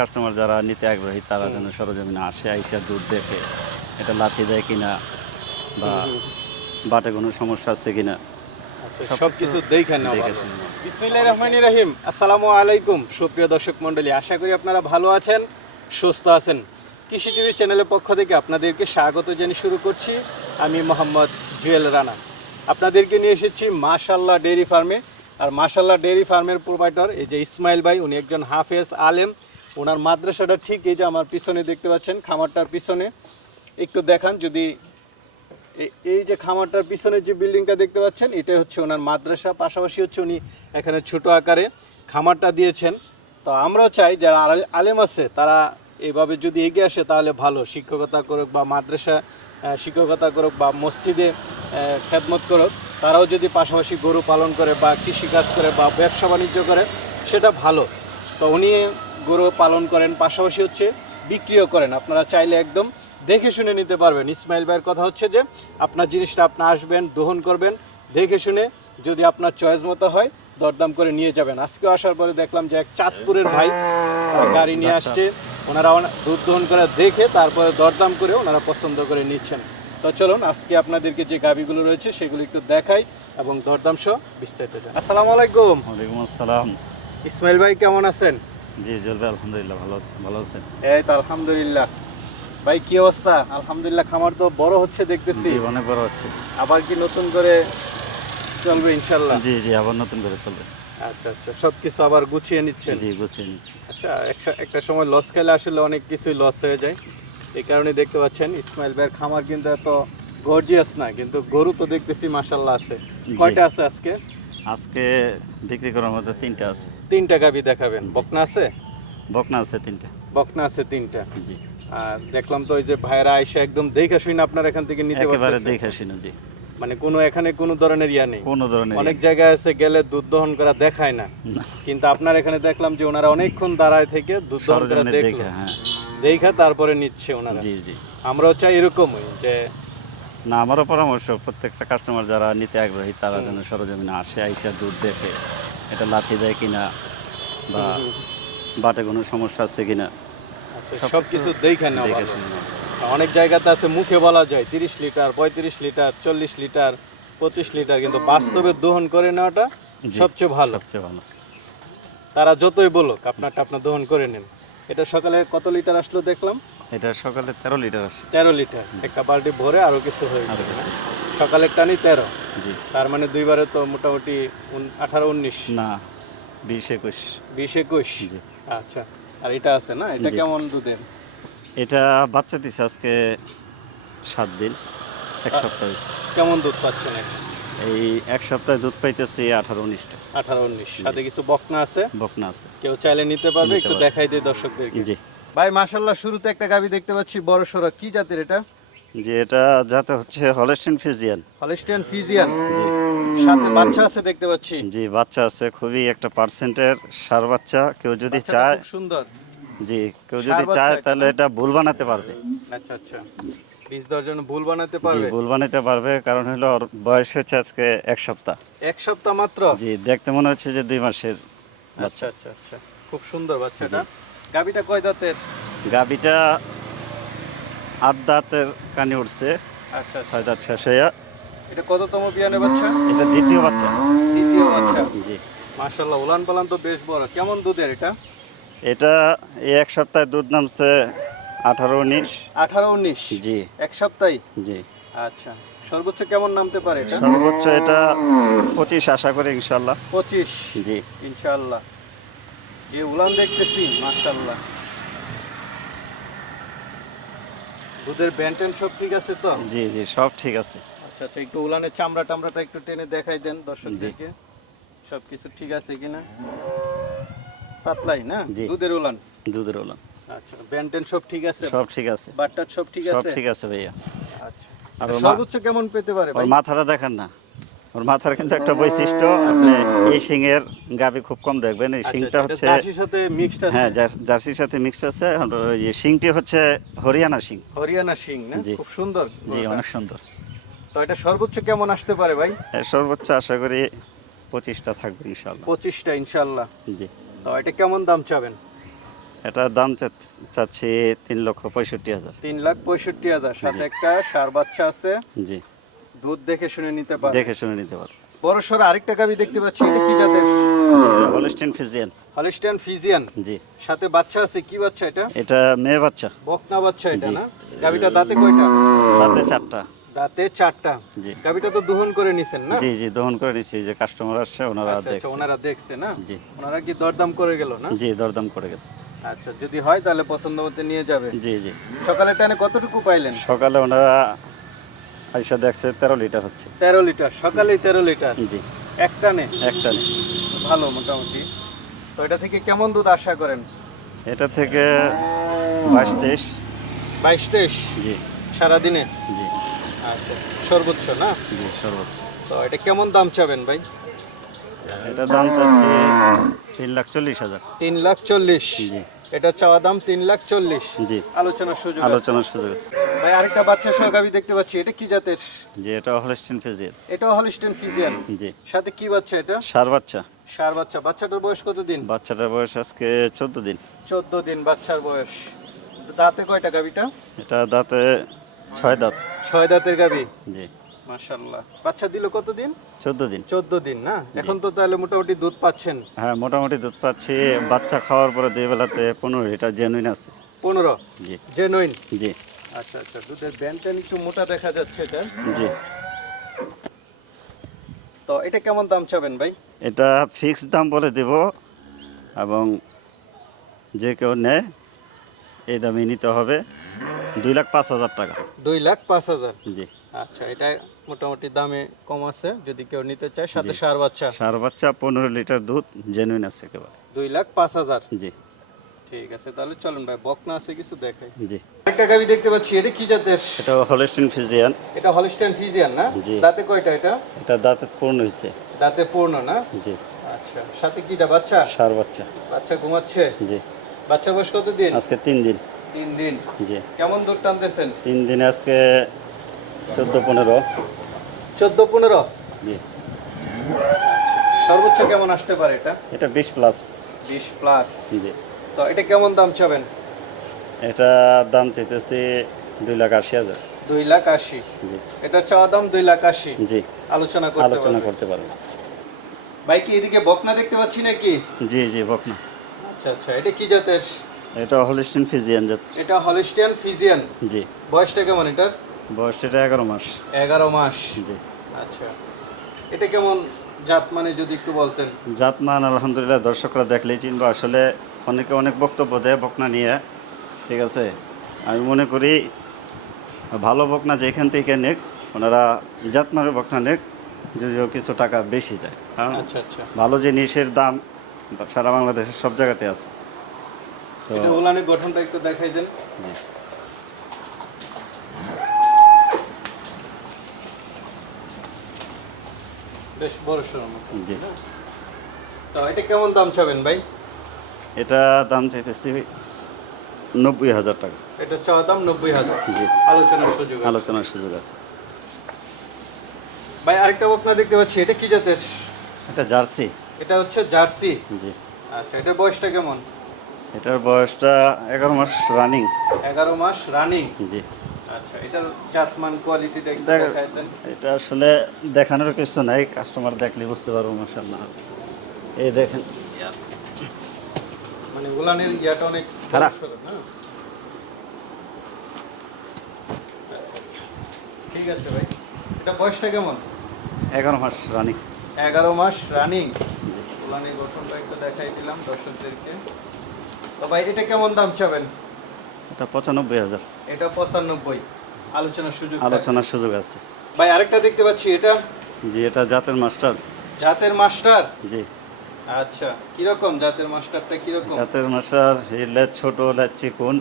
Customer যারা নিতে আগ্রহী তারা যেন সরজমিনে আসে আইসা দুধ দেখে এটা লাথি দেয় কিনা বা বাটে কোনো সমস্যা আছে কিনা আচ্ছা সবকিছু সব কিছু দেখেন না দেখে ভালো। শুনে নেওয়া। বিসমিল্লাহ রহমানির রহিম। আসসালামু আলাইকুম সুপ্রিয় দর্শক মণ্ডলী। আশা করি আপনারা ভালো আছেন সুস্থ আছেন। কৃষি টিভি চ্যানেলের পক্ষ থেকে আপনাদেরকে স্বাগত জানিয়ে শুরু করছি। আমি মোহাম্মদ জুয়েল রানা। আপনাদেরকে নিয়ে এসেছি মাশাল্লাহ ডেইরি ফার্মে। আর মাশাল্লাহ ডেইরি ফার্মের প্রোভাইডার এই যে ইসমাইল ভাই উনি একজন হাফেজ আলেম। ওনার মাদ্রাসাটা ঠিক এই যে আমার পিছনে দেখতে পাচ্ছেন, খামারটার পিছনে। একটু দেখান যদি এই যে খামারটার পিছনে যে বিল্ডিংটা দেখতে পাচ্ছেন এটা হচ্ছে ওনার মাদ্রাসা। পাশাপাশি হচ্ছে উনি এখানে ছোট আকারে খামারটা দিয়েছেন। তো আমরাও চাই যারা আলেম আছে, তারা এইভাবে যদি এগিয়ে আসে তাহলে ভালো। শিক্ষকতা করুক বা মাদ্রাসা শিক্ষকতা করুক বা মসজিদে খেদমত করুক, তারাও যদি পাশাপাশি গরু পালন করে বা কৃষিকাজ করে বা ব্যবসা বাণিজ্য করে, সেটা ভালো। তো উনি গরু পালন করেন পাশাপাশি হচ্ছে বিক্রিও করেন। আপনারা চাইলে একদম দেখে শুনে নিতে পারবেন। ইসমাইল ভাইয়ের কথা হচ্ছে যে আপনার জিনিসটা আপনি আসবেন দহন করবেন দেখে শুনে যদি আপনার চয়েস মতো হয় দরদাম করে নিয়ে যাবেন। আজকে আসার পরে দেখলাম যে এক চাঁদপুরের ভাই গাড়ি নিয়ে আসছে। ওনারা দুধ দহন করে দেখে তারপরে দরদাম করে ওনারা পছন্দ করে নিচ্ছেন। তো চলুন আজকে আপনাদেরকে যে গাবিগুলো রয়েছে সেগুলো একটু দেখাই এবং দরদাম সহ বিস্তারিত। আসসালামু আলাইকুম। ওয়ালাইকুম আসসালাম। ইসমাইল ভাই কেমন আছেন? জি জলবে আলহামদুলিল্লাহ ভালো আছেন ভালো আছেন? এই তো আলহামদুলিল্লাহ। ভাই কি অবস্থা? আলহামদুলিল্লাহ খামার তো বড় হচ্ছে দেখতেছি। জি অনেক বড় হচ্ছে। আবার কি নতুন করে চলবে ইনশাল্লাহ জি জি আবার নতুন করে চলবে। আচ্ছা আচ্ছা সবকিছু আবার গুছিয়ে নিচ্ছেন? জি গুছিয়ে নিচ্ছি। আচ্ছা একটা- সময় লস খেলে আসলে অনেক কিছুই লস হয়ে যায়। এই কারণে দেখতে পাচ্ছেন ইসমাইল ভাইয়ের খামার কিন্তু এত গর্জিয়াস না কিন্তু গরু তো দেখতেছি মাশাল্লাহ আছে। কয়টা আছে আজকে? আজকে বিক্রি করার মতো তিনটা আছে। তিনটা গাবি দেখাবেন। বকনা আছে? বকনা আছে তিনটা। বকনা আছে তিনটা? জি। আর দেখলাম তো ওই যে ভাইরা আইসা একদম দেখে শুনে আপনার এখান থেকে নিতে একেবারে পারতেছে। দেখে শুনে জি। মানে কোনো এখানে কোনো ধরনের ইয়া নেই। কোনো ধরনের অনেক জায়গায় আছে গেলে দুধ দহন করা দেখায় না। কিন্তু আপনার এখানে দেখলাম যে ওনারা অনেকক্ষণ দাঁড়ায় থেকে দুধ দহন করা দেখল। দেখে হ্যাঁ। দেখা তারপরে নিচ্ছে ওনারা। জি জি। আমরাও চাই এরকমই যে না আমারও পরামর্শ প্রত্যেকটা কাস্টমার যারা নিতে আগ্রহী তারা যেন সরজমিনে আসে আইসা দুধ দেখে এটা লাথি দেয় কিনা বা বাটে কোনো সমস্যা আছে কিনা। আচ্ছা, সবকিছু সবকিছু দেখে নেওয়া। অনেক জায়গাতে আছে মুখে বলা যায় তিরিশ লিটার পঁয়ত্রিশ লিটার চল্লিশ লিটার পঁচিশ লিটার কিন্তু বাস্তবে দহন করে নেওয়াটা সবচেয়ে ভালো। সবচেয়ে ভালো। তারা যতই বলুক আপনারটা আপনার দহন করে নেন। এটা সকালে কত লিটার আসলো দেখলাম? এটা সকালে তেরো লিটার আসে। তেরো লিটার একটা বালতি ভরে আরও কিছু হয়েছে সকালের টানি তেরো? জি। তার মানে দুইবারে তো মোটামুটি আঠারো উনিশ? না বিশ একুশ। বিশ একুশ? আচ্ছা আর এটা আছে না? এটা কেমন দুধের? এটা বাচ্চা দিছে আজকে সাত দিন এক সপ্তাহ হয়েছে। কেমন দুধ পাচ্ছেন এই এক সপ্তাহে দুধ পাইতেছি আঠারো উনিশটা। আঠারো উনিশ। সাথে কিছু বকনা আছে? বকনা আছে। কেউ চাইলে নিতে পারবে একটু দেখাই দিয়ে দর্শকদেরকে। জি। ভাই মাশাল্লাহ শুরুতে একটা গাবি দেখতে পাচ্ছি বড় সড়ো কি জাতের এটা? যে এটা যাতে হচ্ছে হলেস্টিন ফিজিয়ান। Holstein Friesian. জি সাথে বাচ্চা আছে দেখতে পাচ্ছি। জি বাচ্চা আছে খুবই একটা পার্সেন্টের সার বাচ্চা। কেউ যদি চায় খুব সুন্দর। জি কেউ যদি চায় তাহলে এটা ভুল বানাতে পারবে। আচ্ছা আচ্ছা। ভুল বানাতে পারবে? ভুল বানাতে পারবে কারণ হলো ওর বয়স হচ্ছে আজকে এক সপ্তাহ। এক সপ্তাহ মাত্র? জি দেখতে মনে হচ্ছে যে দুই মাসের আচ্ছা আচ্ছা আচ্ছা। খুব সুন্দর বাচ্চাটা। গাবিটা কয় দাঁতের? গাবিটা আট দাঁতের কানে উঠছে। আচ্ছা আচ্ছা। ছয় দাঁত শেষ হইয়া। এটা কততম বিয়ানে বাচ্চা? এটা দ্বিতীয় বাচ্চা। দ্বিতীয় বাচ্চা। জি। মাশাল্লাহ উলান পালান তো বেশ বড়। কেমন দুধের এটা? এটা এই এক সপ্তাহে দুধ নামছে আঠারো উনিশ। আঠারো উনিশ? জি। এক সপ্তাহে? জি। আচ্ছা। সর্বোচ্চ কেমন নামতে পারে এটা? সর্বোচ্চ এটা পঁচিশ আশা করি ইনশাল্লাহ পঁচিশ। জি। ইনশাআল্লাহ। যে উলান দেখতেছি মাশাআল্লাহ। দুধের ব্যান্টেন সব ঠিক আছে তো? জি জি সব ঠিক আছে। আচ্ছা আচ্ছা একটু উলানের চামড়া টামড়াটা একটু টেনে দেখাই দেন দর্শকদেরকে। সব কিছু ঠিক আছে কিনা? পাতলাই না? দুধের উলান? দুধের উলান। আচ্ছা ব্যান্টেন সব ঠিক আছে? সব ঠিক আছে। বাটটার সব ঠিক আছে? সব ঠিক আছে ভাইয়া। আচ্ছা। আর সর্বোচ্চ কেমন পেতে পারে ভাই? মাথাটা দেখেন না। ওর মাথার কিন্তু একটা বৈশিষ্ট্য আপনি এই শিংয়ের গাবি খুব কম দেখবেন। এই আচ্ছা, শিংটা হচ্ছে জার্সির সাথে মিক্সড আছে? হ্যাঁ জার্সির সাথে মিক্স আছে। আর ওই যে শিংটি হচ্ছে হরিয়ানা শিং। হরিয়ানা সিং না? জি। খুব সুন্দর। জি অনেক সুন্দর। তো এটা সর্বোচ্চ কেমন আসতে পারে ভাই? সর্বোচ্চ আশা করি পঁচিশটা থাকবে ইনশাল্লাহ পঁচিশটা ইনশাল্লাহ জি। তো এটা কেমন দাম চাবেন? এটা দাম চা- চাচ্ছি তিন লক্ষ পঁয়ষট্টি হাজার। তিন লাখ পঁয়ষট্টি হাজার। সাথে একটা সার বাচ্চা আছে। জি। দুধ দেখে শুনে নিতে পারে। দেখে শুনে নিতে পারো। বড় সড়ো আরেকটা গাবি দেখতে পাচ্ছি এটা কি জাতের? Holstein Friesian. Holstein Friesian? জি। সাথে বাচ্চা আছে কি বাচ্চা এটা? এটা মেয়ে বাচ্চা। বকনা বাচ্চা এটা না? গাবিটা দাঁতে কয়টা? চারটা। দাঁতে চারটা। জি। গাবিটা তো দহন করে নিছেন না? জি জি দহন করে নিচ্ছি যে কাস্টমার আসছে ওনারা আচ্ছা, আচ্ছা, দেখছে। ওনারা দেখছে না? জি। ওনারা কি দরদাম করে গেল না? জি দরদাম করে গেছে। আচ্ছা যদি হয় তাহলে পছন্দ মতো নিয়ে যাবে। জি জি। সকালে টানে কতটুকু পাইলেন? সকালে ওনারা আইসা দেখছে তেরো লিটার হচ্ছে। তেরো লিটার সকালে তেরো লিটার। জি। এক টানে একটা নেই ভালো মোটামুটি। তো এটা থেকে কেমন দুধ আশা করেন? এটা থেকে বাইশ তেইশ। বাইশ তেইশ? জি। সারাদিনে? জি। আচ্ছা সর্বোচ্চ না? জি সর্বোচ্চ। তো এটা কেমন দাম চাবেন ভাই? এটা দাম চাচ্ছি তিন লাখ চল্লিশ হাজার। তিন লাখ চল্লিশ। জি। এটা চাওয়া দাম তিন লাখ চল্লিশ। জি। আলোচনার সুযোগ। আলোচনার সুযোগ আছে। ভাই আরেকটা বাচ্চা সহ গাভী দেখতে পাচ্ছি। এটা কি জাতের? জি এটা হলিস্টিন ফিজিয়ান এটাও হলিস্টেন ফিজিয়ান জি। সাথে কি বাচ্চা এটা? সার বাচ্চা। সার বাচ্চা। বাচ্চাটার বয়স কত দিন? বাচ্চাটার বয়স আজকে চোদ্দ দিন। চোদ্দ দিন বাচ্চার বয়স। দাঁতে কয়টা গাভীটা? এটা দাঁতে ছয় দাঁত। ছয় দাঁতের গাভী। জি। মাশাল্লাহ বাচ্চা দিল কত দিন চোদ্দ দিন। চোদ্দ দিন না? এখন তো তাহলে মোটামুটি দুধ পাচ্ছেন। হ্যাঁ মোটামুটি দুধ পাচ্ছি। বাচ্চা খাওয়ার পরে দুই বেলাতে পনেরো লিটার জেনুইন আছে। পনেরো? জি। জেনুইন জি। আচ্ছা আচ্ছা দুধের ব্যানটা একটু মোটা দেখা যাচ্ছে এটা। জি। তো এটা কেমন দাম চাবেন ভাই? এটা ফিক্স দাম বলে দেব এবং যে কেউ নেয় এই দামে নিতে হবে। দুই লাখ পাঁচ হাজার টাকা। দুই লাখ পাঁচ হাজার। জি। আচ্ছা এটা মোটামুটি দামে কম আছে যদি কেউ নিতে চায় সাথে সার বাচ্চা। সার বাচ্চা পনেরো লিটার দুধ জেনুইন আছে একেবারে। দুই লাখ পাঁচ হাজার। জি। ঠিক আছে তাহলে চলুন ভাই বকনা আছে কিছু দেখাই। জি। একটা গাভি দেখতে পাচ্ছি এটা কি জাতের? এটা হলিস্টিন ফিজিয়ান এটা হলিস্টাইন ফিজিয়ান না? জি। দাঁতে কয়টা এটা? এটা দাঁতে পূর্ণ হয়েছে। দাঁতে পূর্ণ না? জি। আচ্ছা সাথে কিটা বাচ্চা? সার বাচ্চা। বাচ্চা ঘুমাচ্ছে? জি। বাচ্চা বয়স কত দিন আজকে তিন দিন। তিন দিন। জি। কেমন দূর টানতেছেন? তিন দিনে আজকে চোদ্দ পনেরো। চোদ্দ পনেরো? জি। সর্বোচ্চ কেমন আসতে পারে এটা? এটা বিশ প্লাস বিশ প্লাস জি তো এটা কেমন দাম চাবেন? এটা দাম চাইতেছি দুই লাখ আশি হাজার। দুই লাখ আশি। জি। এটা চাওয়া দাম দুই লাখ আশি। জি। আলোচনা করতে আলোচনা করতে পারব। ভাই কি এদিকে বকনা দেখতে পাচ্ছি নাকি? জি জি বকনা। আচ্ছা আচ্ছা এটা কি জাতের? এটা হলিস্টিন ফিজিয়ান জাত। এটা হলিস্টিয়ান ফিজিয়ান। জি। বয়সটা কেমন এটার? বয়স এটা এগারো মাস। এগারো মাস? জি। আচ্ছা। এটা কেমন জাত মানে যদি একটু বলতেন? জাতমান আলহামদুলিল্লাহ দর্শকরা দেখলেই চিনবো। আসলে অনেকে অনেক বক্তব্য দেয় বকনা নিয়ে ঠিক আছে? আমি মনে করি ভালো বকনা যেখান থেকে নেক ওনারা জাতমানের বকনা নেক যদিও কিছু টাকা বেশি যায়। কারণ আচ্ছা আচ্ছা। ভালো জিনিসের দাম সারা বাংলাদেশের সব জায়গাতে আছে। তো ওলানের গঠনটা একটু দেখাই দেন। বেশ বড় মতো। জি। তো এটা কেমন দাম চাবেন ভাই? এটা দাম চাইতেছি নব্বই হাজার টাকা। এটা চাওয়া দাম নব্বই হাজার। জি। আলোচনার সুযোগ আলোচনার সুযোগ আছে। ভাই আরেকটা বকনা দেখতে পাচ্ছি এটা কি জাতের? এটা জার্সি। এটা হচ্ছে জার্সি? জি। আচ্ছা এটার বয়সটা কেমন? এটার বয়সটা এগারো মাস রানিং। এগারো মাস রানিং। জি। এটা আসলে দেখানোর কিছু নাই কাস্টমার দেখলে বুঝতে পারব মাসাল্লাহ এই দেখেন। মানে উলানের ইয়াটা অনেক খারাপ। না? ঠিক আছে ভাই। এটা বয়সটা কেমন? এগারো মাস রানিং এগারো মাস রানিং উলানের গঠনটা একটু দেখাই দিলাম দর্শকদেরকে। তো ভাই এটা কেমন দাম চাবেন? এটা পঁচানব্বই হাজার। এটা পঁচানব্বই। আলোচনার সুযোগ আলোচনার সুযোগ আছে। ভাই আরেকটা দেখতে পাচ্ছি এটা? জি এটা জাতের মাস্টার। জাতের মাস্টার? জি। আচ্ছা কীরকম জাতের মাস্টারটা কীরকম? জাতের মাস্টার এই লেজ ছোট লেজ চিকুন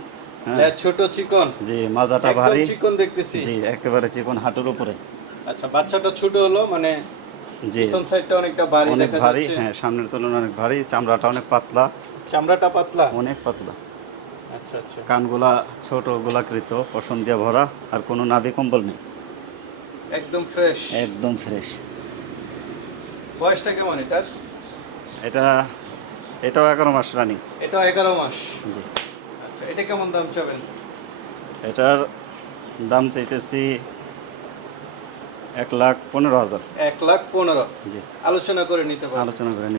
হ্যাঁ। লেজ ছোট চিকন? জি মাজাটা ভারী। চিকন দেখতেছি। জি একেবারে চিকন হাঁটুর উপরে। আচ্ছা বাচ্চাটা ছোট হলো মানে জি। পিছন সাইডটা অনেকটা ভারী দেখা যাচ্ছে। হ্যাঁ সামনের তুলনায় অনেক ভারী চামড়াটা অনেক পাতলা। চামড়াটা পাতলা? অনেক পাতলা। কানগুলা ছোট গোলাকৃত পশম দিয়ে ভরা আর কোনো নাভি কম্বল নেই। একদম ফ্রেশ একদম ফ্রেশ বয়সটা কেমন এটার? এটা এটাও এগারো মাস রানিং। এটা এগারো মাস। জি। আচ্ছা এটা কেমন দাম চাবেন? এটার দাম চাইতেছি এক লাখ পনেরো হাজার। এক লাখ পনেরো। জি। আলোচনা করে নিতে পারবেন আলোচনা করে